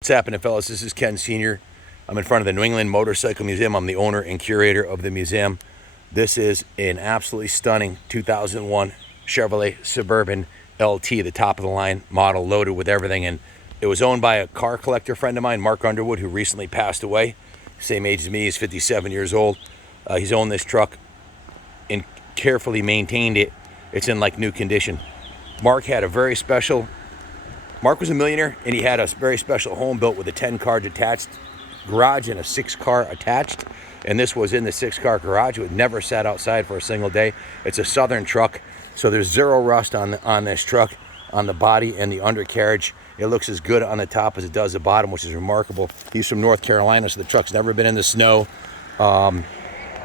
What's happening, fellas? This is Ken Sr. I'm in front of the New England Motorcycle Museum. I'm the owner and curator of the museum. This is an absolutely stunning 2001 Chevrolet Suburban LT, the top of the line model, loaded with everything. And it was owned by a car collector friend of mine, Mark Underwood, who recently passed away. Same age as me, he's 57 years old. He's owned this truck and carefully maintained it. It's in like new condition. Mark was a millionaire, and he had a very special home built with a 10-car detached garage and a 6-car attached. And this was in the 6-car garage. It would never sat outside for a single day. It's a Southern truck, so there's zero rust on this truck, on the body and the undercarriage. It looks as good on the top as it does the bottom, which is remarkable. He's from North Carolina, so the truck's never been in the snow, and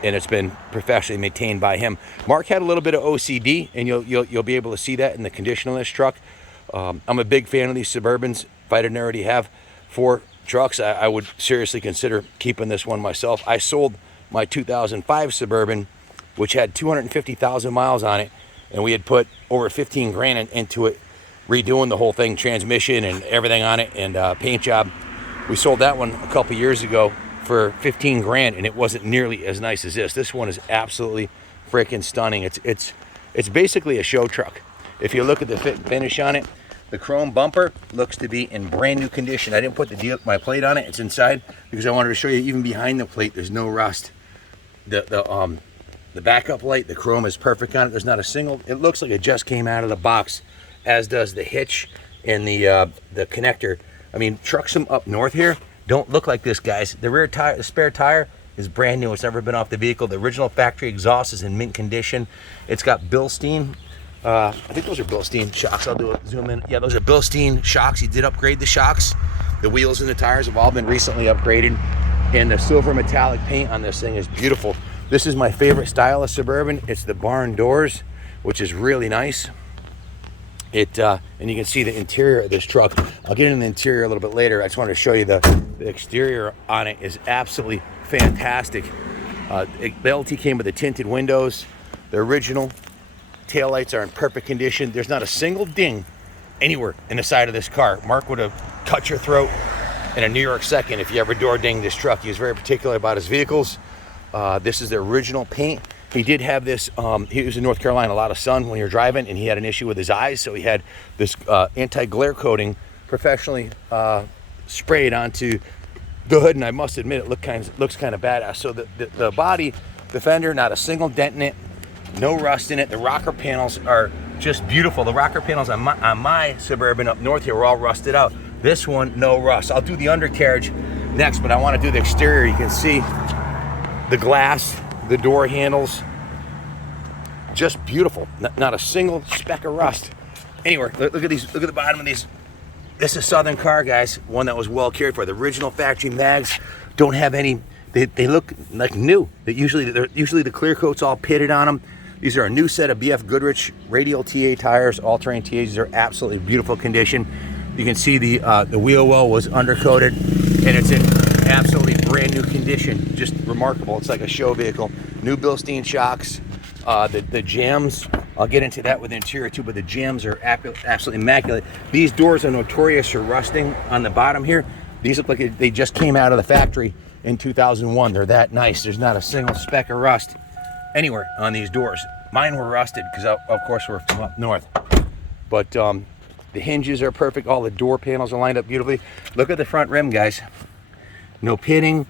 it's been professionally maintained by him. Mark had a little bit of OCD, and you'll be able to see that in the condition of this truck. I'm a big fan of these Suburbans. If I didn't already have 4 trucks, I would seriously consider keeping this one myself. I sold my 2005 Suburban, which had 250,000 miles on it, and we had put over 15 grand into it, redoing the whole thing, transmission and everything on it, and paint job. We sold that one a couple years ago for 15 grand, and it wasn't nearly as nice as this. This one is absolutely freaking stunning. It's basically a show truck. If you look at the fit and finish on it, the chrome bumper looks to be in brand new condition. I didn't put my plate on it. It's inside because I wanted to show you even behind the plate, there's no rust. The backup light, the chrome is perfect on it. There's not a single, it looks like it just came out of the box, as does the hitch and the connector. I mean, trucks from up north here don't look like this, guys. The rear tire, the spare tire is brand new. It's never been off the vehicle. The original factory exhaust is in mint condition. It's got Bilstein, I think those are Bilstein Shocks. I'll do a zoom in. Yeah, those are Bilstein Shocks. He did upgrade the shocks. The wheels and the tires have all been recently upgraded. And the silver metallic paint on this thing is beautiful. This is my favorite style of Suburban. It's the barn doors, which is really nice. And you can see the interior of this truck. I'll get into the interior a little bit later. I just wanted to show you the exterior on it is absolutely fantastic. The LT came with the tinted windows. The original taillights are in perfect condition. There's not a single ding anywhere in the side of this car. Mark would have cut your throat in a New York second if you ever door dinged this truck. He was very particular about his vehicles. This is the original paint. He did have this, he was in North Carolina, a lot of sun when you're driving, and he had an issue with his eyes, so he had this anti-glare coating professionally sprayed onto the hood, and I must admit it looks kind of badass. So the body, the fender, not a single dent in it, no rust in it. The rocker panels are just beautiful. The rocker panels on my Suburban up north here were all rusted out. This one, no rust. I'll do the undercarriage next, but I want to do the exterior. You can see the glass, the door handles, just beautiful. Not a single speck of rust. Anyway, look at these. Look at the bottom of these. This is a Southern car, guys. One that was well cared for. The original factory mags don't have any. They look like new. Usually the clear coat's all pitted on them. These are a new set of BF Goodrich radial TA tires, all-terrain TAs. These are absolutely beautiful condition. You can see the wheel well was undercoated, and it's in absolutely brand new condition. Just remarkable. It's like a show vehicle. New Bilstein Shocks. The jams, I'll get into that with the interior too, but the jams are absolutely immaculate. These doors are notorious for rusting on the bottom here. These look like they just came out of the factory in 2001. They're that nice. There's not a single speck of rust anywhere on these doors. Mine were rusted because of course we're from up north, but the hinges are perfect. All the door panels are lined up beautifully. Look at the front rim, guys. No pitting,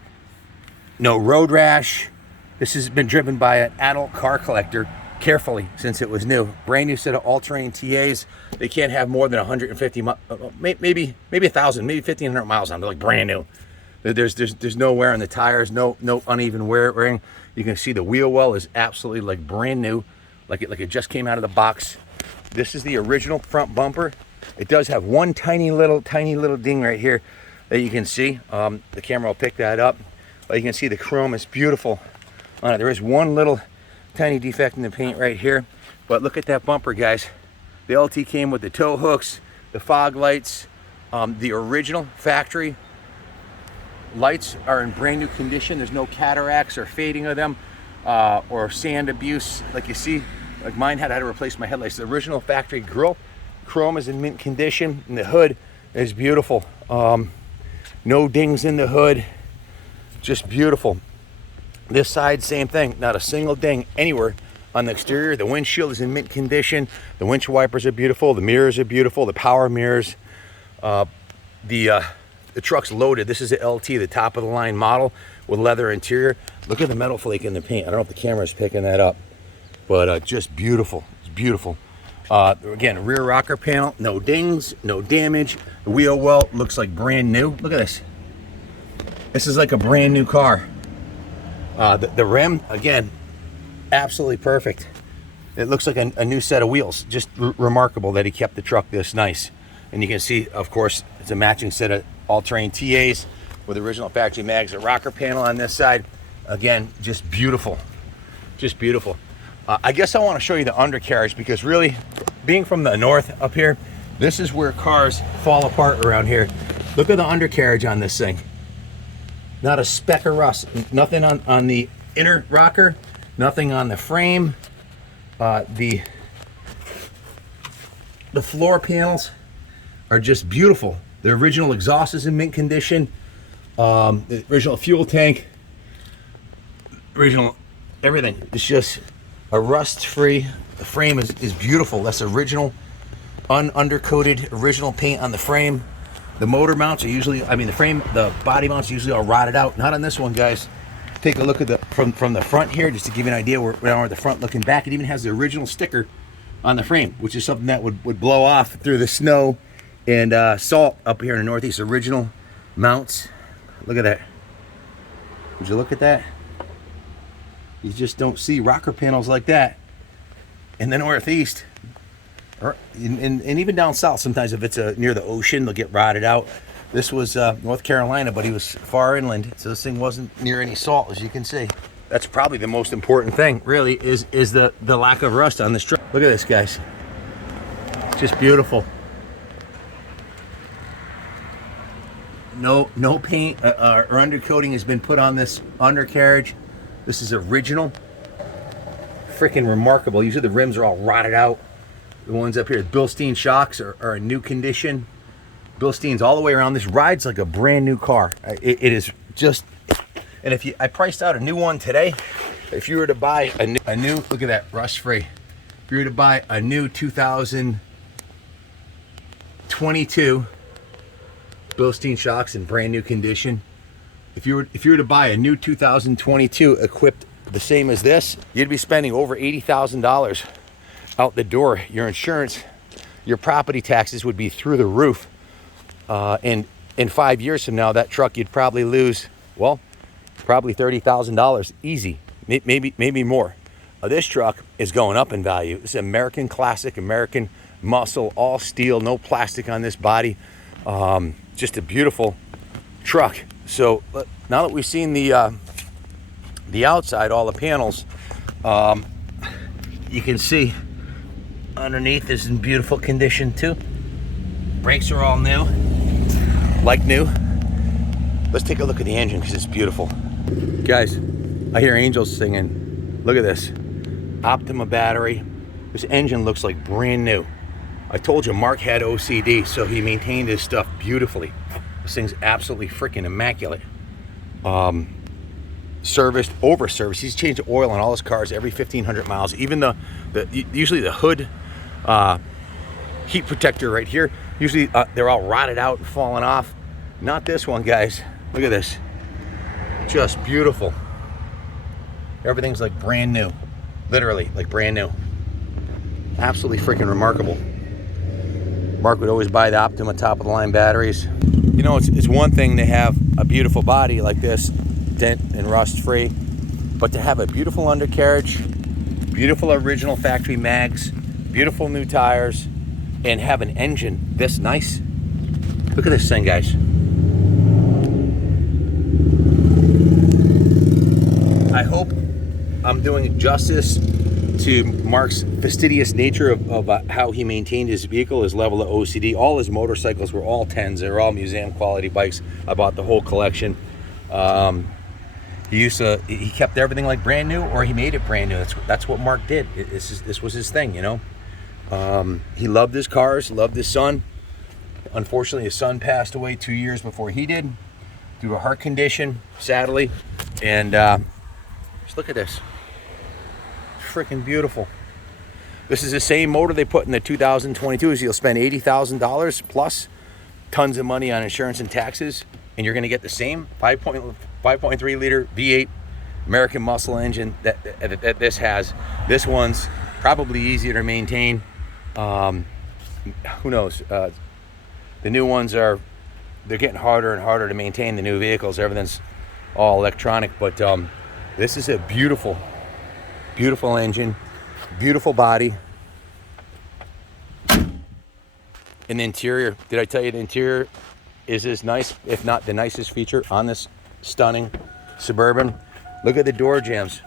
no road rash. This has been driven by an adult car collector carefully since it was new. Brand new set of all-terrain TAs. They can't have more than 150, maybe 1,000, maybe 1,500 miles on them. They're like brand new. There's no wear on the tires, no uneven wearing. You can see the wheel well is absolutely like brand new, like it just came out of the box. This is the original front bumper. It does have one tiny little ding right here that you can see. The camera will pick that up, but you can see the chrome is beautiful on it. There is one little tiny defect in the paint right here, but look at that bumper, guys. The LT came with the tow hooks, the fog lights, the original factory lights are in brand new condition. There's no cataracts or fading of them or sand abuse like you see. Like mine had, I had to replace my headlights. The original factory grille, chrome is in mint condition, and the hood is beautiful. No dings in the hood. Just beautiful. This side, same thing. Not a single ding anywhere on the exterior. The windshield is in mint condition. The windshield wipers are beautiful. The mirrors are beautiful. The power mirrors. The truck's loaded. This is the LT, the top of the line model with leather interior. Look at the metal flake in the paint. I don't know if the camera's picking that up, but just beautiful. It's beautiful. Again, rear rocker panel, no dings, no damage. The wheel well looks like brand new. Look at this. This is like a brand new car. The rim, again, absolutely perfect. It looks like a new set of wheels. Just remarkable that he kept the truck this nice. And you can see, of course, it's a matching set of all-terrain TAs with original factory mags. A rocker panel on this side. Again, just beautiful. Just beautiful. I guess I want to show you the undercarriage because really, being from the north up here, this is where cars fall apart around here. Look at the undercarriage on this thing. Not a speck of rust. Nothing on the inner rocker. Nothing on the frame. The floor panels are just beautiful. The original exhaust is in mint condition. The original fuel tank. Original everything. It's just a rust-free. The frame is beautiful. That's original, undercoated original paint on the frame. The motor mounts are usually, the body mounts are usually all rotted out. Not on this one, guys. Take a look at from the front here, just to give you an idea where the front looking back. It even has the original sticker on the frame, which is something that would blow off through the snow and salt up here in the Northeast. Original mounts. Look at that. Would you look at that? You just don't see rocker panels like that in the Northeast. And even down south, sometimes if it's near the ocean, they'll get rotted out. This was North Carolina, but he was far inland, so this thing wasn't near any salt, as you can see. That's probably the most important thing, really, is the lack of rust on this truck. Look at this, guys. Just beautiful. No paint or undercoating has been put on this undercarriage. This is original. Freaking remarkable. Usually the rims are all rotted out. The ones up here, the Bilstein Shocks, are in new condition. Bilstein's all the way around. This rides like a brand new car. It is just, and I priced out a new one today. If you were to buy a new, look at that, rust-free. If you were to buy a new 2022 Bilstein Shocks in brand new condition, if you were to buy a new 2022 equipped the same as this, you'd be spending over $80,000 out the door. Your insurance, your property taxes would be through the roof. And in 5 years from now, that truck you'd probably lose, well, probably $30,000 easy, maybe more. This truck is going up in value. It's an American classic, American muscle, all steel, no plastic on this body. Just a beautiful truck. So now that we've seen the outside, all the panels, you can see underneath is in beautiful condition too. Brakes are all new, like new. Let's take a look at the engine because it's beautiful. Guys, I hear angels singing. Look at this. Optima battery. This engine looks like brand new. I told you Mark had OCD, so he maintained his stuff beautifully. This thing's absolutely freaking immaculate. Serviced, over serviced. He's changed the oil on all his cars every 1,500 miles. Even usually the hood heat protector right here, usually they're all rotted out and falling off. Not this one, guys. Look at this. Just beautiful. Everything's like brand new. Literally, like brand new. Absolutely freaking remarkable. Mark would always buy the Optima top of the line batteries. You know, it's one thing to have a beautiful body like this, dent and rust free, but to have a beautiful undercarriage, beautiful original factory mags, beautiful new tires, and have an engine this nice. Look at this thing, guys. I hope I'm doing justice to Mark's fastidious nature of how he maintained his vehicle, his level of OCD. All his motorcycles were all 10s. They were all museum quality bikes. I bought the whole collection. He kept everything like brand new, or he made it brand new. That's what Mark did. This was his thing, you know. He loved his cars, loved his son. Unfortunately, his son passed away 2 years before he did. through a heart condition, sadly. And just look at this. Freaking beautiful. This is the same motor they put in the 2022s. You'll spend $80,000 plus tons of money on insurance and taxes, and you're going to get the same 5.3 liter V8 American muscle engine that this has. This one's probably easier to maintain. Who knows? The new ones they're getting harder and harder to maintain, the new vehicles. Everything's all electronic, but this is a beautiful, beautiful engine, beautiful body. And the interior, did I tell you the interior is as nice, if not the nicest feature on this stunning Suburban? Look at the door jambs.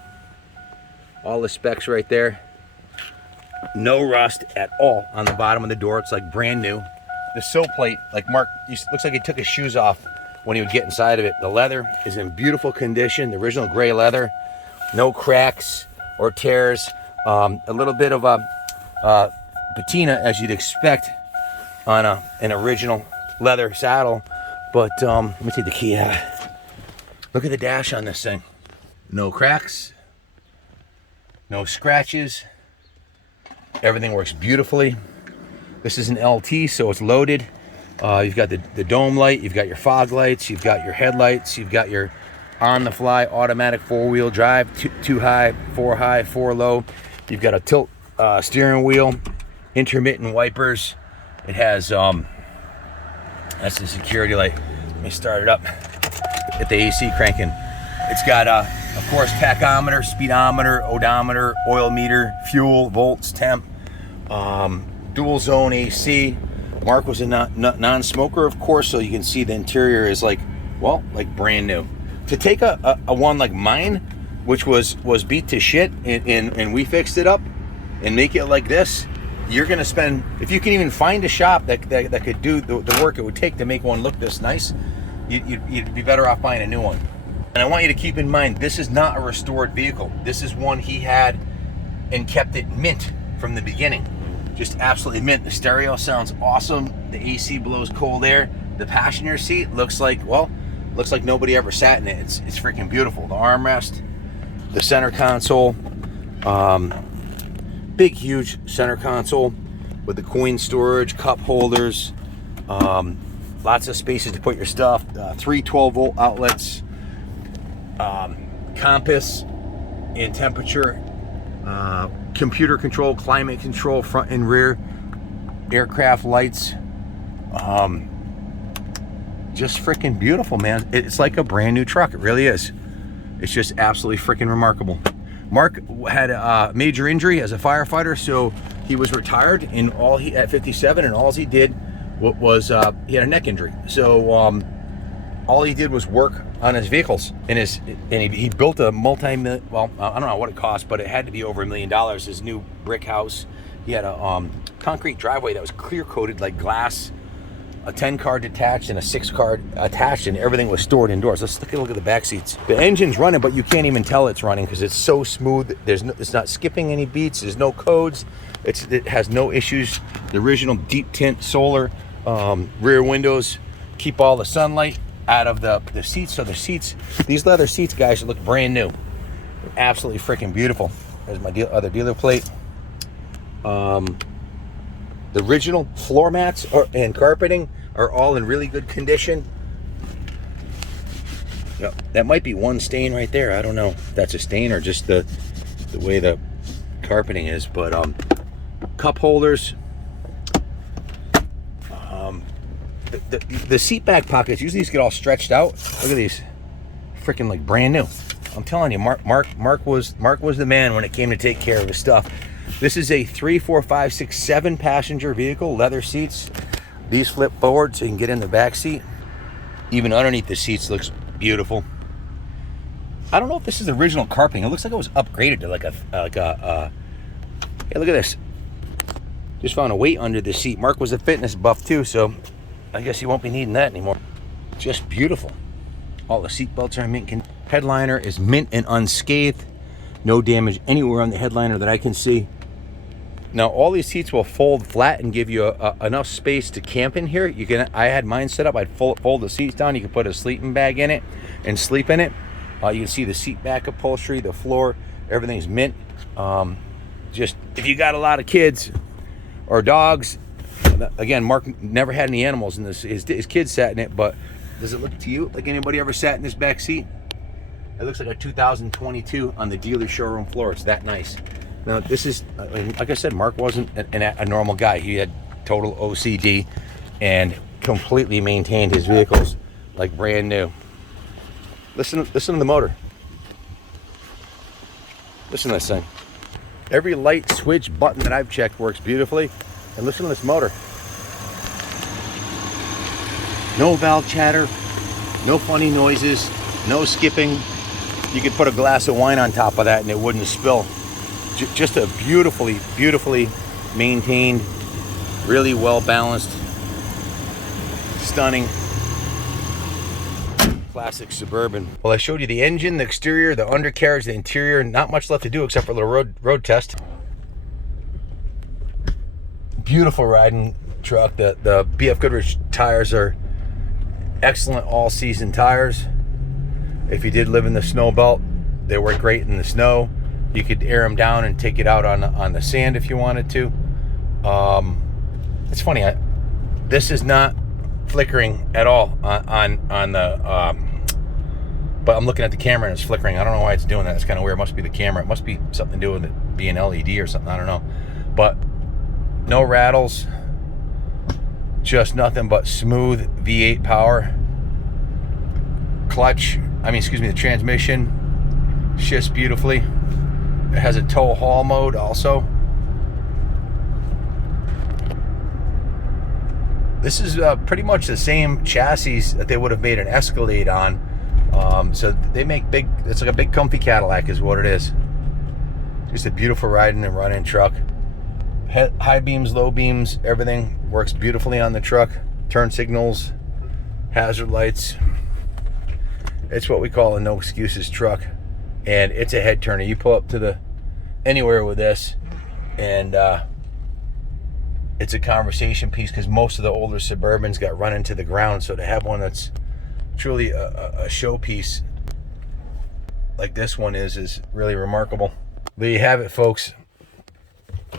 All the specs right there. No rust at all on the bottom of the door. It's like brand new. The sill plate, like Mark, looks like he took his shoes off when he would get inside of it. The leather is in beautiful condition. The original gray leather. No cracks or tears. A little bit of a patina, as you'd expect on an original leather saddle. But let me take the key out. Look at the dash on this thing. No cracks. No scratches. Everything works beautifully. This is an LT, so it's loaded. You've got the dome light, you've got your fog lights, you've got your headlights, you've got your on-the-fly automatic four-wheel drive, two high, four low. You've got a tilt steering wheel, intermittent wipers. It has, that's the security light. Let me start it up. Get the AC cranking. It's got, of course, tachometer, speedometer, odometer, oil meter, fuel, volts, temp, dual zone AC. Mark was a non-smoker, of course, so you can see the interior is like, well, like brand new. To take a one like mine, which was beat to shit, and we fixed it up and make it like this, you're gonna spend, if you can even find a shop that could do the work it would take to make one look this nice, you'd be better off buying a new one. And I want you to keep in mind, this is not a restored vehicle. This is one he had and kept it mint from the beginning. Just absolutely mint. The stereo sounds awesome. The AC blows cold air. The passenger seat looks like, well, looks like nobody ever sat in it. It's freaking beautiful. The armrest, the center console, big, huge center console with the coin storage, cup holders, lots of spaces to put your stuff, 3 12-volt outlets, compass and temperature, computer control, climate control, front and rear, aircraft lights. Just freaking beautiful, man. It's like a brand new truck. It really is. It's just absolutely freaking remarkable. Mark had a major injury as a firefighter, so he was retired, and at 57, and all he did was he had a neck injury. So all he did was work on his vehicles, and he built a multi-million, well, I don't know what it cost, but it had to be over $1 million. His new brick house. He had a concrete driveway that was clear coated like glass, a 10-car detached and a 6-car attached, and everything was stored indoors. Let's take a look at the back seats. The engine's running, but you can't even tell it's running because it's so smooth. It's not skipping any beats. There's no codes. It has no issues. The original deep tint solar rear windows keep all the sunlight out of the seats. So the seats, these leather seats, guys, look brand new. They're absolutely freaking beautiful. There's my other dealer plate. The original floor mats and carpeting are all in really good condition. Yep, that might be one stain right there. I don't know if that's a stain or just the way the carpeting is, but cup holders. The seat back pockets, usually these get all stretched out. Look at these, freaking like brand new. I'm telling you, Mark was the man when it came to take care of his stuff. This is a 3, 4, 5, 6, 7 passenger vehicle, leather seats. These flip forward so you can get in the back seat. Even underneath the seats looks beautiful. I don't know if this is the original carpeting. It looks like it was upgraded to like a hey, look at this. Just found a weight under the seat. Mark was a fitness buff too, so I guess he won't be needing that anymore. Just beautiful. All the seat belts are in mint. Headliner is mint and unscathed. No damage anywhere on the headliner that I can see. Now all these seats will fold flat and give you enough space to camp in here. You can. I had mine set up. I'd fold the seats down. You can put a sleeping bag in it and sleep in it. You can see the seat back upholstery, the floor, everything's mint. Just if you got a lot of kids or dogs, again, Mark never had any animals in this. His kids sat in it, but does it look to you like anybody ever sat in this back seat? It looks like a 2022 on the dealer showroom floor. It's that nice. Now this is, like I said, Mark wasn't a normal guy. He had total OCD and completely maintained his vehicles like brand new. Listen to the motor. Listen to this thing. Every light switch button that I've checked works beautifully. And listen to this motor. No valve chatter, no funny noises, no skipping. You could put a glass of wine on top of that and it wouldn't spill. Just a beautifully maintained, really well balanced, stunning, classic Suburban. Well, I showed you the engine, the exterior, the undercarriage, the interior. Not much left to do except for a little road test. Beautiful riding truck. The BF Goodrich tires are excellent all-season tires. If you did live in the snow belt, they work great in the snow. You could air them down and take it out on the sand if you wanted to. It's funny, this is not flickering at all on the but I'm looking at the camera and it's flickering. I don't know why it's doing that. It's kind of weird. It must be the camera. It must be something to do with it being LED or something. I don't know. But no rattles, just nothing but smooth V8 power. The transmission shifts beautifully. It has a tow haul mode also. This is pretty much the same chassis that they would have made an Escalade on. So they make it's like a big comfy Cadillac is what it is. Just a beautiful riding and running truck. High beams, low beams, everything works beautifully on the truck. Turn signals, hazard lights. It's what we call a no excuses truck. And it's a head turner. You pull up to anywhere with this and it's a conversation piece because most of the older Suburbans got run into the ground. So to have one that's truly a showpiece like this one is really remarkable. There you have it, folks.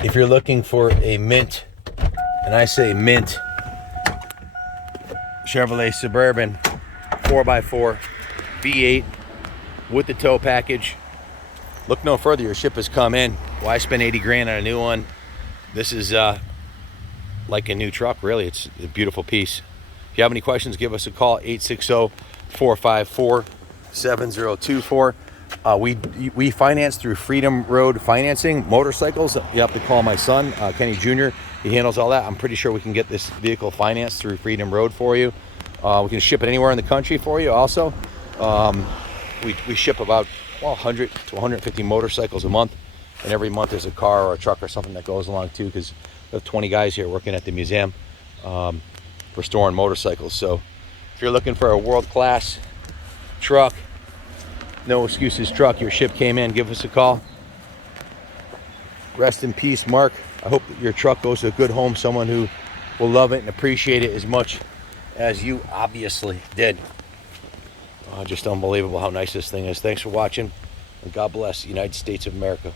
If you're looking for a mint, and I say mint, Chevrolet Suburban 4x4 V8 with the tow package, look no further. Your ship has come in. Why spend 80 grand on a new one? This is like a new truck, really. It's a beautiful piece. If you have any questions, give us a call, 860-454-7024. We finance through Freedom Road Financing. Motorcycles, you have to call my son, Kenny Jr. He handles all that. I'm pretty sure we can get this vehicle financed through Freedom Road for you. We can ship it anywhere in the country for you also. We ship about 100 to 150 motorcycles a month, and every month there's a car or a truck or something that goes along too, because we have 20 guys here working at the museum restoring motorcycles. So if you're looking for a world-class truck, no excuses truck, your ship came in, give us a call. Rest in peace, Mark. I hope that your truck goes to a good home, someone who will love it and appreciate it as much as you obviously did. Just unbelievable how nice this thing is. Thanks for watching, and God bless the United States of America.